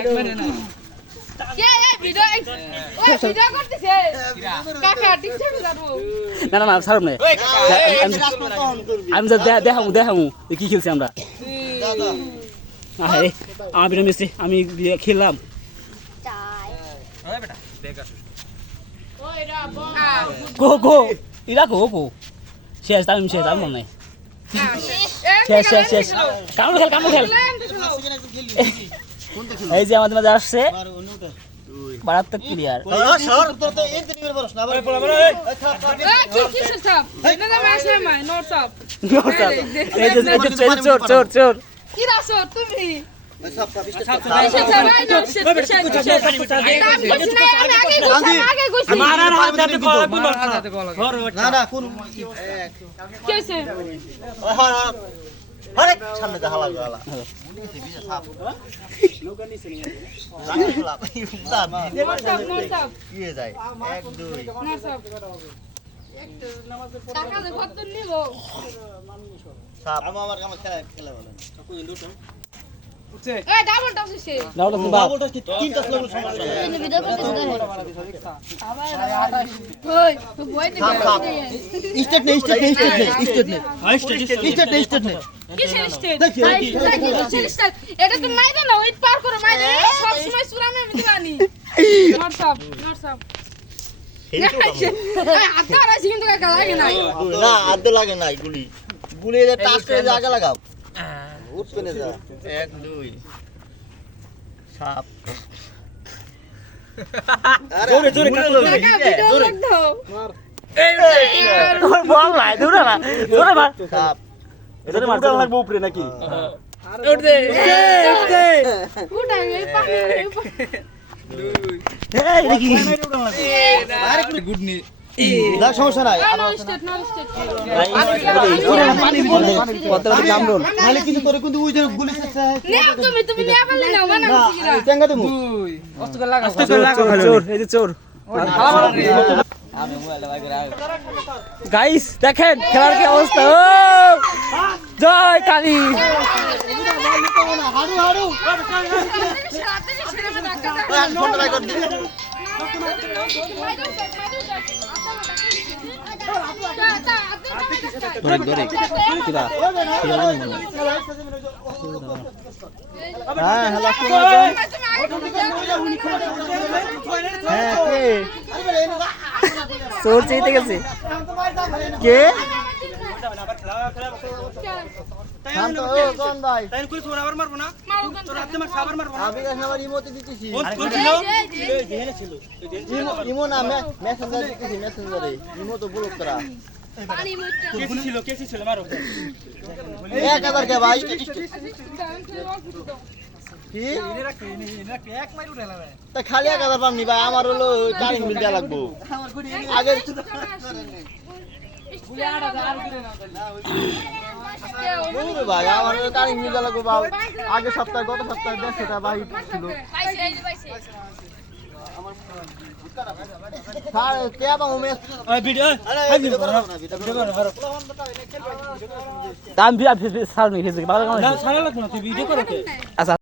একবারে না কে এই ভিডিও ওই ভিডিও করতেছে কাকা টিকটক করব না না না ছাড়ব না আমি দেখামু কি খেলছি আমরা আরে আমার বিনা মিস্ত্রি আমি খেললাম ওই বেটা দেখ আসুস ওই রা কো ইরা কো শেষ আমি শেষ আমি নাই শেষ কামড় খেল এই যে আমাদের মাঝে আসছে মারাত্মক ক্লিয়ার কি সব এটা না মাস না মাই নট সব এই যে চোর কি রাসো তুমি সামনে দেখা লাগবে আমার কাছে খেলা বলেন এই ডাবল টপ দিছে ডাবলটা কি তিনটা স্লোগ সমস্যা এই ভিডিও করতেছ ওই তো বই দিবে স্টেট নে কিসের স্টেট স্টেট এটা তো মাইদা না ওই পার করে মাইদা সব সময় সুরামে আমি দিবানি নট সব আত্মারা কিন্তু কাকা লাগে না না আদ্য লাগে না গুলি এর টাচ করে আগে লাগাও উঠবে না যা 1 2 সাপ আরে জোরে জোরে দাও তোর বল নাই দৌড়া না জোরে মার সাপ এটা মার লাগবে উপরে নাকি উঠ দে উঠা এই পানি এই দেখি আরে গুড নি না সমস্যা নাই নো স্টেট পানি কত কামড় নালে কিছু করে কিন্তু ওই যে গুলি নে তুমি নে বললে না মানে না চেঙ্গা দেবো তুই অস্ত করে লাগা চোর এই যে চোর গাইস দেখেন খেলার কি অবস্থা ও জয় কালী হাড়ু হাড়ু ফোন ট্রাই কর দিই ধরে কিবা হ্যাঁ হ্যালো হ্যাঁ কে চোর চাইতে গেছে কে শান্ত ও কোন ভাই তাই কই তোর আবার মারবো না তোর হাতে মার খাবার মারবো আমি কাছে আমার ইমোতে দিতেছি কোন ছিল ইমো না মেসেঞ্জার দিতেছি মেসেঞ্জারে ইমো তো ব্লক করা পানি মুইতে কেসি ছিল মারো 1000 কে ভাই কি এক মাইর উঠে লাগায় তা খালি 1000 পামনি ভাই আমার হলো টাইম মিল দেয়া লাগবো আগে বলবে ভাই আমার হলো টাইম মিল দেয়া লাগবো ভাই আগে সপ্তাহে গত সপ্তাহে 150 টা ভাই ছিল পাইছে এই যে পাইছে স্যার কে বা উমেশ ওই ভিডিও আরে ভিডিও করো না ভিডিও করো দাম বিয়া সার নি হেজে বাবা না ছাড়া লাগবে না তুই ভিডিও করো কে আচ্ছা